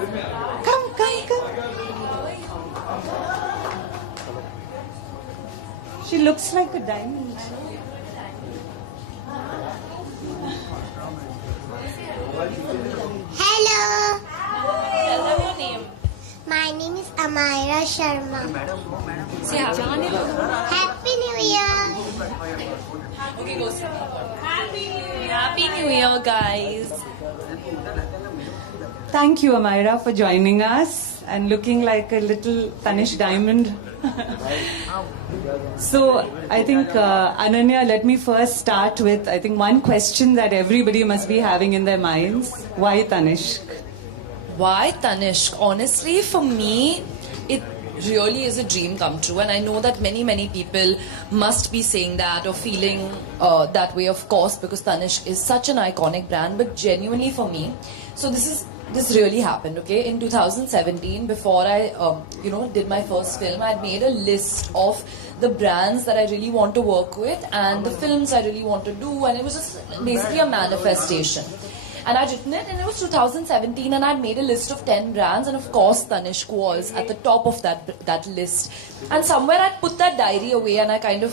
Come, come, come. She looks like a diamond. Hello, Tell them your name. my name is Amira Sharma. Say Happy New Year! Okay, go sit. Happy New Year, guys. Thank you, Amira, for joining us and looking like a little Tanishq diamond. So, I think, Ananya, let me first start with, I think, one question that everybody must be having in their minds. Why Tanishq? Why Tanishq? Honestly, for me, it really is a dream come true, and I know that many people must be saying that or feeling that way, of course, because Tanishq is such an iconic brand. But genuinely for me, so this really happened. Okay, in 2017, before I did my first film, I had made a list of the brands that I really want to work with and the films I really want to do, and it was just basically a manifestation. And I'd written it, and it was 2017, and I'd made a list of 10 brands, and of course Tanishq was at the top of that list. And somewhere I'd put that diary away, and I kind of,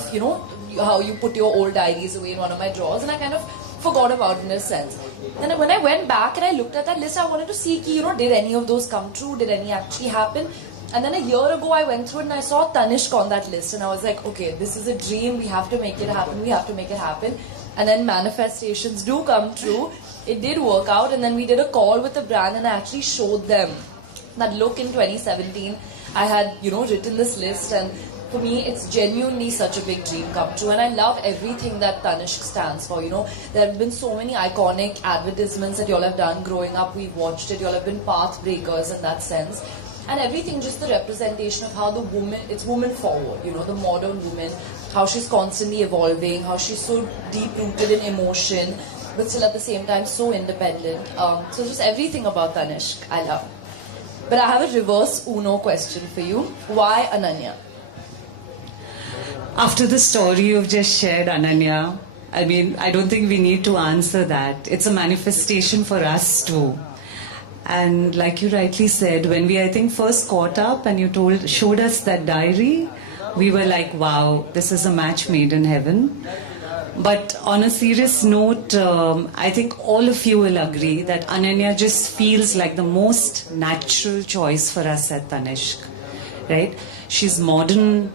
how you put your old diaries away in one of my drawers, and I kind of forgot about it in a sense. Then when I went back and I looked at that list, I wanted to see, did any of those come true? Did any actually happen? And then a year ago, I went through it and I saw Tanishq on that list, and I was like, okay, this is a dream, we have to make it happen, we have to make it happen. And then manifestations do come true. It did work out, and then we did a call with the brand, and I actually showed them that look in 2017. I had, written this list, and for me, it's genuinely such a big dream come true. And I love everything that Tanishq stands for. There have been so many iconic advertisements that y'all have done growing up. We've watched it. Y'all have been path breakers in that sense. And everything, just the representation of how the woman, it's woman forward, the modern woman, how she's constantly evolving, how she's so deep-rooted in emotion, but still at the same time so independent. So just everything about Tanishq, I love. But I have a reverse Uno question for you. Why Ananya? After the story you've just shared, Ananya, I mean, I don't think we need to answer that. It's a manifestation for us too. And like you rightly said, when we, I think, first caught up and you showed us that diary, we were like, wow, this is a match made in heaven. But on a serious note, I think all of you will agree that Ananya just feels like the most natural choice for us at Tanishq, right? She's modern,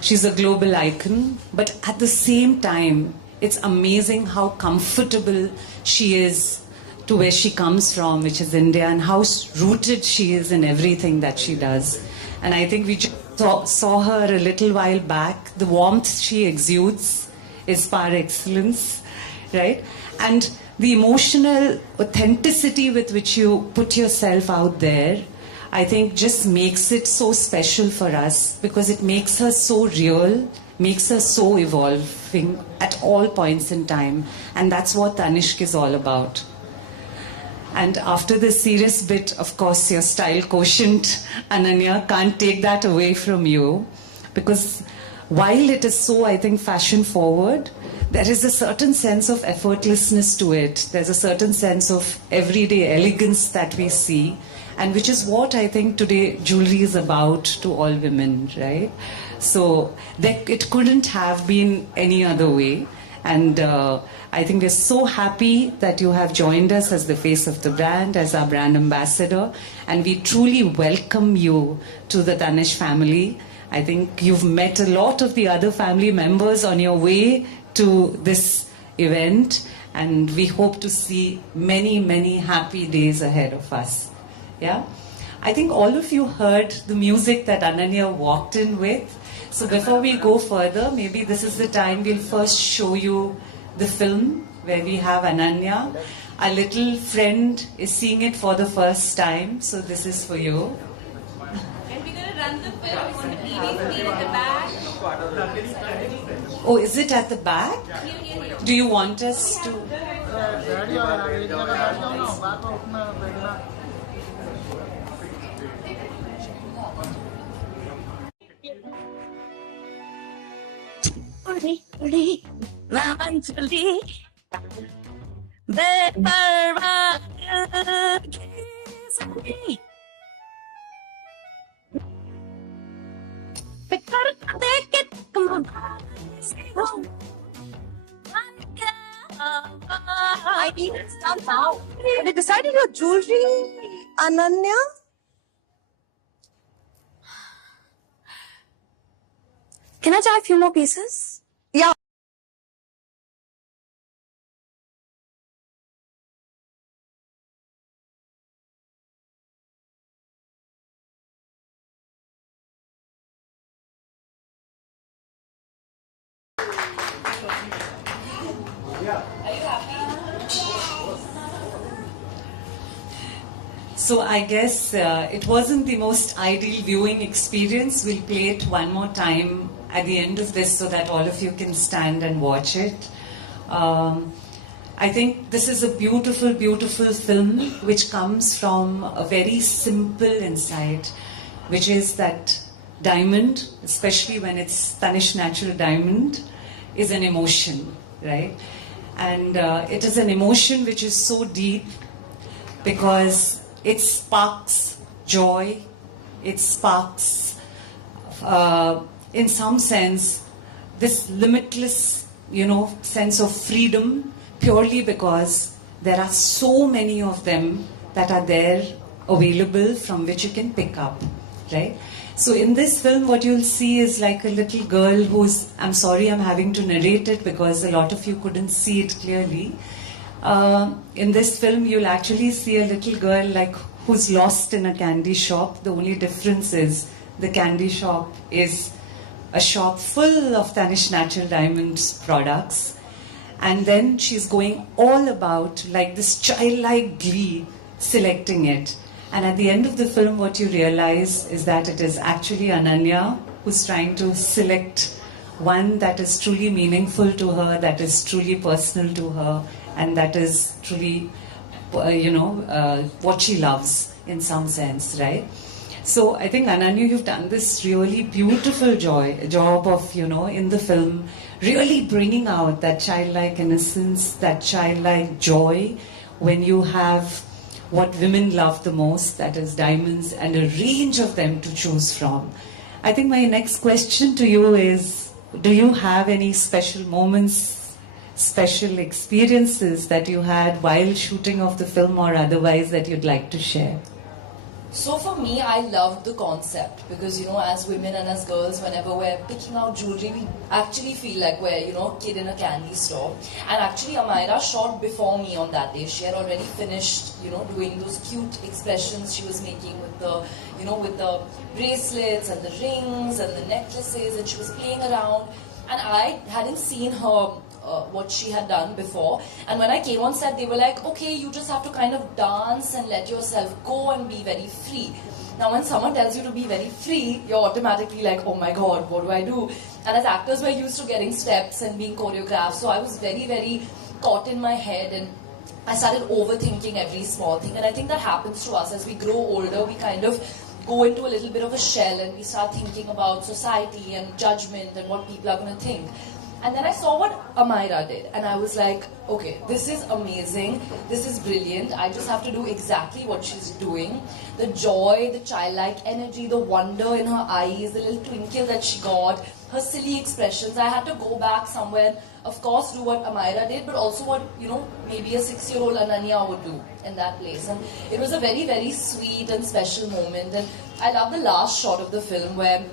she's a global icon, but at the same time, it's amazing how comfortable she is to where she comes from, which is India, and how rooted she is in everything that she does. And I think we just saw her a little while back. The warmth she exudes is par excellence, right? And the emotional authenticity with which you put yourself out there, I think just makes it so special for us, because it makes her so real, makes her so evolving at all points in time. And that's what Tanishq is all about. And after this serious bit, of course, your style quotient, Ananya, can't take that away from you. Because while it is so, I think, fashion forward, there is a certain sense of effortlessness to it. There's a certain sense of everyday elegance that we see, and which is what I think today jewelry is about to all women, right? So it couldn't have been any other way. And I think we're so happy that you have joined us as the face of the brand, as our brand ambassador. And we truly welcome you to the Tanishq family. I think you've met a lot of the other family members on your way to this event. And we hope to see many happy days ahead of us. Yeah? I think all of you heard the music that Ananya walked in with. So before we go further, maybe this is the time we'll first show you the film where we have Ananya. Our little friend is seeing it for the first time, so this is for you. And we're going to run the film on the TV screen at the back. Oh, is it at the back? Do you want us to? I need it done now. Have you decided your jewellery, Ananya? Can I try a few more pieces? Yeah. So I guess it wasn't the most ideal viewing experience. We'll play it one more time at the end of this so that all of you can stand and watch it. I think this is a beautiful, beautiful film which comes from a very simple insight, which is that diamond, especially when it's Tanishq natural diamond, is an emotion, right? And it is an emotion which is so deep because it sparks joy, it sparks, in some sense, this limitless, sense of freedom, purely because there are so many of them that are there available from which you can pick up, right? So in this film, what you'll see is like a little girl who's, I'm sorry I'm having to narrate it because a lot of you couldn't see it clearly. In this film, you'll actually see a little girl like who's lost in a candy shop. The only difference is the candy shop is a shop full of Tanishq natural diamonds products. And then she's going all about like this childlike glee selecting it. And at the end of the film, what you realize is that it is actually Ananya who's trying to select one that is truly meaningful to her, that is truly personal to her, and that is truly, what she loves in some sense, right? So I think, Ananya, you've done this really beautiful job of, in the film, really bringing out that childlike innocence, that childlike joy when you have what women love the most, that is diamonds, and a range of them to choose from. I think my next question to you is, do you have any special moments, special experiences that you had while shooting of the film or otherwise that you'd like to share? So for me, I loved the concept because, as women and as girls, whenever we're picking out jewelry, we actually feel like we're, a kid in a candy store. And actually, Amira shot before me on that day. She had already finished, doing those cute expressions she was making with the, with the bracelets and the rings and the necklaces, and she was playing around. And I hadn't seen her what she had done before, and when I came on set they were like, okay, you just have to kind of dance and let yourself go and be very free. Now when someone tells you to be very free, you're automatically like, oh my god, what do I do? And as actors we're used to getting steps and being choreographed, so I was very, very caught in my head and I started overthinking every small thing. And I think that happens to us as we grow older. We kind of go into a little bit of a shell and we start thinking about society and judgment and what people are going to think. And then I saw what Amira did and I was like, okay, this is amazing, this is brilliant, I just have to do exactly what she's doing. The joy, the childlike energy, the wonder in her eyes, the little twinkle that she got, her silly expressions. I had to go back somewhere, of course do what Amira did, but also what, maybe a 6-year-old Ananya would do in that place. And it was a very, very sweet and special moment. And I love the last shot of the film where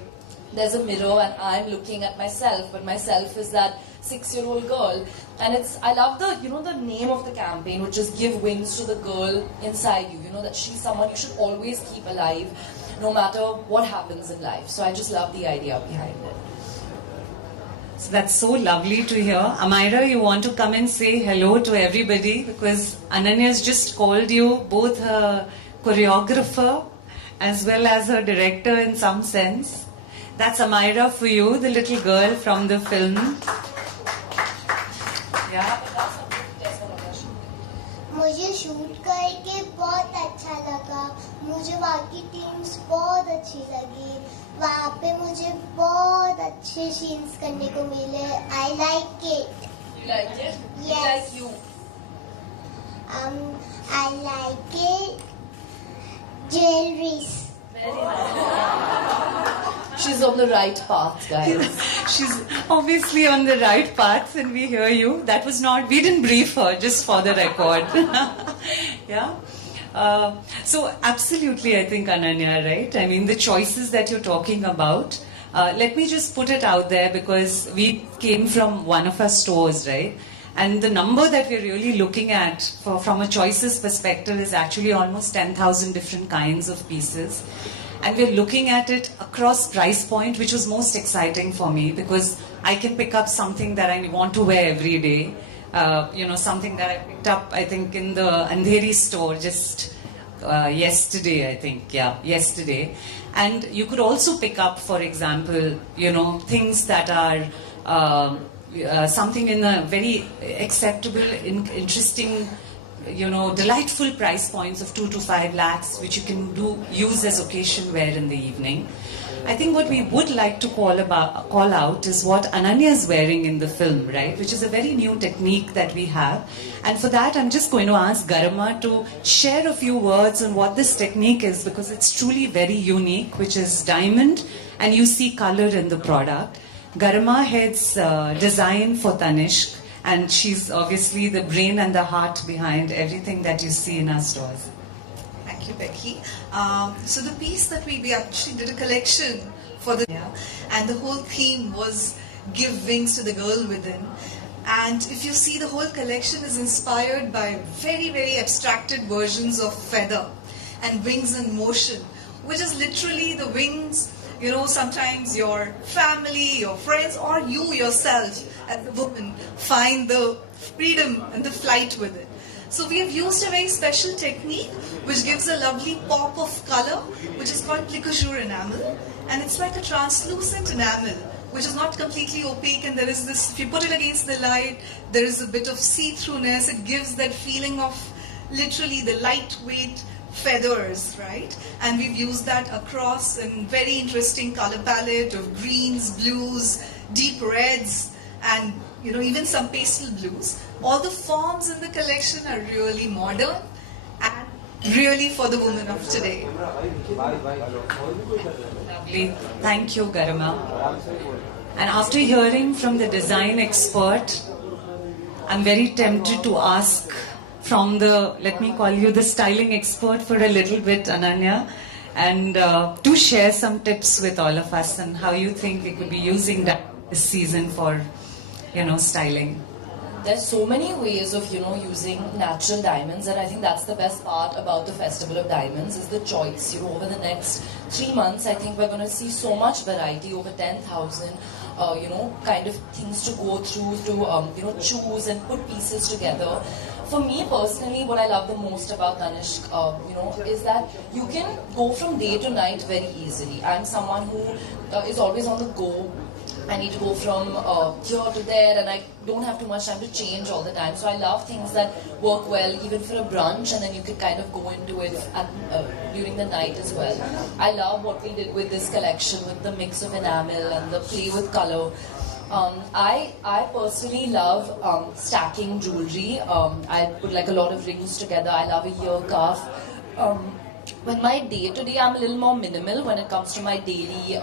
there's a mirror and I'm looking at myself, but myself is that 6-year-old girl. And I love the, the name of the campaign, which is give wings to the girl inside you, that she's someone you should always keep alive, no matter what happens in life. So I just love the idea behind it. So that's so lovely to hear. Amira, you want to come and say hello to everybody because Ananya's just called you both her choreographer as well as her director in some sense. That's Amira for you, the little girl from the film. Yeah. मुझे shoot करके बहुत अच्छा लगा, मुझे वहाँ की teams बहुत अच्छी लगी, वहाँ पे मुझे बहुत अच्छे सीन्स करने को मिले. I like it. You like it? Yes. Like you? I like it. Jewelries. Very nice. She's on the right path, guys. She's obviously on the right path, and we hear you. That was not, we didn't brief her, just for the record. Yeah. So absolutely, I think, Ananya, right? I mean, the choices that you're talking about, let me just put it out there, because we came from one of our stores, right? And the number that we're really looking at from a choices perspective is actually almost 10,000 different kinds of pieces. And we're looking at it across price point, which was most exciting for me, because I can pick up something that I want to wear every day. Something that I picked up, I think, in the Andheri store just yesterday, I think. Yeah, yesterday. And you could also pick up, for example, things that are something in a very acceptable, interesting, delightful price points of 2 to 5 lakhs, which you can use as occasion wear in the evening. I think what we would like to call out is what Ananya is wearing in the film, right? Which is a very new technique that we have. And for that, I'm just going to ask Garima to share a few words on what this technique is, because it's truly very unique, which is diamond, and you see color in the product. Garima heads design for Tanishq, and she's obviously the brain and the heart behind everything that you see in our stores. Thank you, Becky. So the piece that we actually did a collection for the year, and the whole theme was give wings to the girl within. And if you see, the whole collection is inspired by very, very abstracted versions of feather and wings in motion, which is literally the wings. Sometimes your family, your friends, or you yourself as a woman find the freedom and the flight with it. So we have used a very special technique which gives a lovely pop of color, which is called plicojour enamel. And it's like a translucent enamel, which is not completely opaque, and there is this, if you put it against the light, there is a bit of see-throughness. It gives that feeling of literally the lightweight feathers, right? And we've used that across a very interesting color palette of greens, blues, deep reds, and even some pastel blues. All the forms in the collection are really modern and really for the woman of today. Lovely. Thank you, Garima. And after hearing from the design expert, I'm very tempted to ask from the, let me call you the styling expert for a little bit, Ananya, and to share some tips with all of us and how you think we could be using that this season for, styling. There's so many ways of, using natural diamonds, and I think that's the best part about the Festival of Diamonds is the choice. Over the next 3 months, I think we're going to see so much variety, over 10,000, kind of things to go through to, choose and put pieces together. For me personally, what I love the most about Tanishq, is that you can go from day to night very easily. I'm someone who is always on the go. I need to go from here to there, and I don't have too much time to change all the time. So I love things that work well even for a brunch, and then you can kind of go into it during the night as well. I love what we did with this collection, with the mix of enamel and the play with color. I personally love stacking jewelry. I put like a lot of rings together. I love a ear cuff. When my day-to-day, I'm a little more minimal when it comes to my daily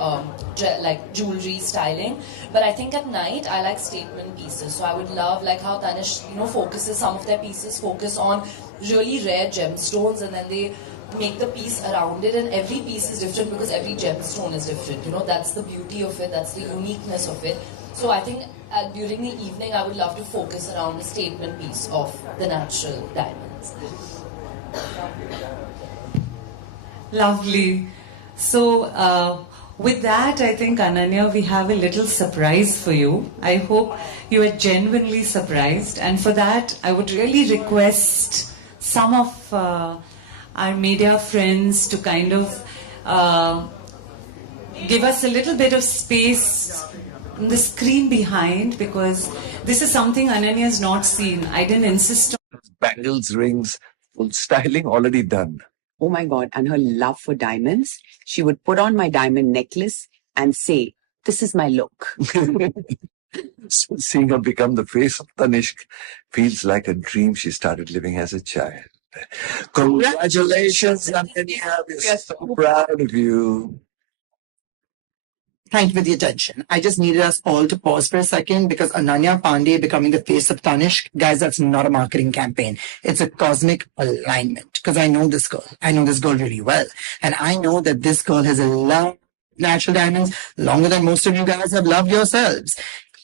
jewelry styling. But I think at night, I like statement pieces. So I would love like how Tanishq, focuses some of their pieces, focus on really rare gemstones, and then they make the piece around it, and every piece is different because every gemstone is different. That's the beauty of it, that's the uniqueness of it. So I think during the evening, I would love to focus around the statement piece of the natural diamonds. Lovely. So with that, I think, Ananya, we have a little surprise for you. I hope you are genuinely surprised. And for that, I would really request some of our media friends to kind of give us a little bit of space on the screen behind, because this is something Ananya has not seen. I didn't insist on. Bangles, rings, full styling already done. Oh my God. And her love for diamonds. She would put on my diamond necklace and say, "This is my look." So seeing her become the face of Tanishq feels like a dream she started living as a child. Congratulations, Ananya. We're so proud of you. Thank you for the attention. I just needed us all to pause for a second because Ananya Panday becoming the face of Tanishq, guys, that's not a marketing campaign. It's a cosmic alignment because I know this girl. I know this girl really well. And I know that this girl has a love natural diamonds longer than most of you guys have loved yourselves.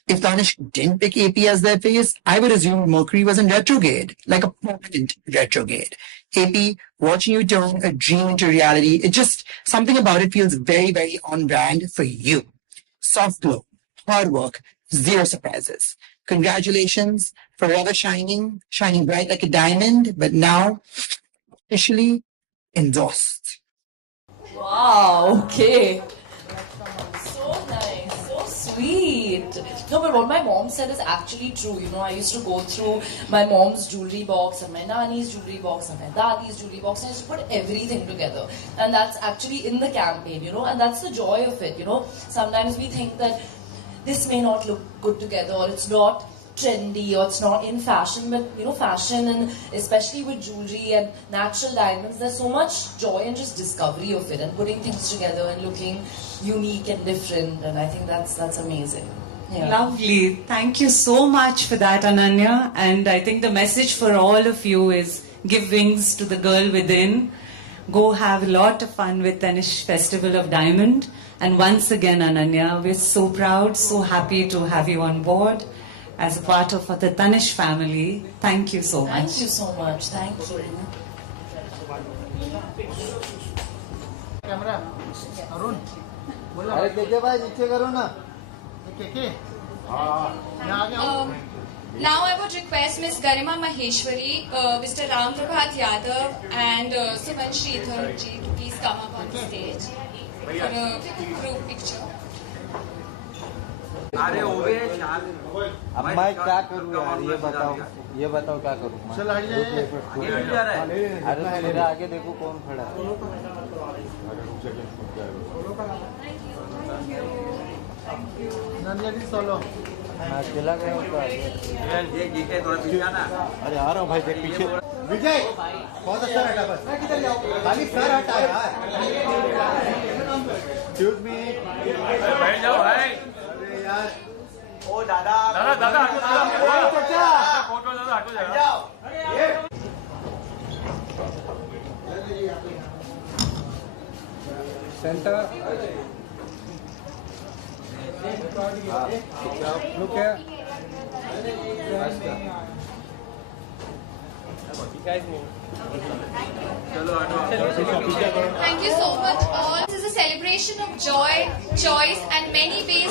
If Tanishq didn't pick AP as their face, I would assume Mercury was in retrograde, like a permanent retrograde. AP, watching you turn a dream into reality, it just, something about it feels very, very on brand for you. Soft glow, hard work, zero surprises. Congratulations, forever shining, shining bright like a diamond, but now officially endorsed. Wow, okay. So nice, so sweet. No, but what my mom said is actually true. You know, I used to go through my mom's jewelry box and my nani's jewelry box and my dadi's jewelry box, and I used to put everything together. And that's actually in the campaign, you know, and that's the joy of it, you know. Sometimes we think that this may not look good together, or it's not trendy, or it's not in fashion, but you know, fashion, and especially with jewelry and natural diamonds, there's so much joy and just discovery of it and putting things together and looking unique and different, and I think that's amazing. Yeah. Lovely. Thank you so much for that, Ananya. And I think the message for all of you is give wings to the girl within. Go have a lot of fun with Tanishq Festival of Diamond. And once again, Ananya, we're so proud, so happy to have you on board as a part of the Tanishq family. Thank you so much. Thank you so much. Thank you. Camera Arun बोलो अरे देखे भाई नीचे करो ना के यहाँ आ गया Now I would request Ms. Garima Maheshwari, Mr. Ram Prabhat Yadav and Suman Sridhar ji to please come up on stage for a group picture. अरे ओवे अब मैं क्या करूँ यार ये बताओ क्या करूँ चल अरे मेरा आगे देखो कौन खड़ा है नन्या जी सोलो मैं अकेला गया हूँ ये जीके थोड़ा पीछे आना अरे आ रहा हूँ भाई देख पीछे विजय बहुत अच्छा हटा बस मैं किधर जाऊँ खाली सर हटा यार एक्सक्यूज मी बैठ जाओ भाई ओ दादा दादा फोटो दादा हटो जाओ centre look here Thank you so much all. This is a celebration of joy, choice and many ways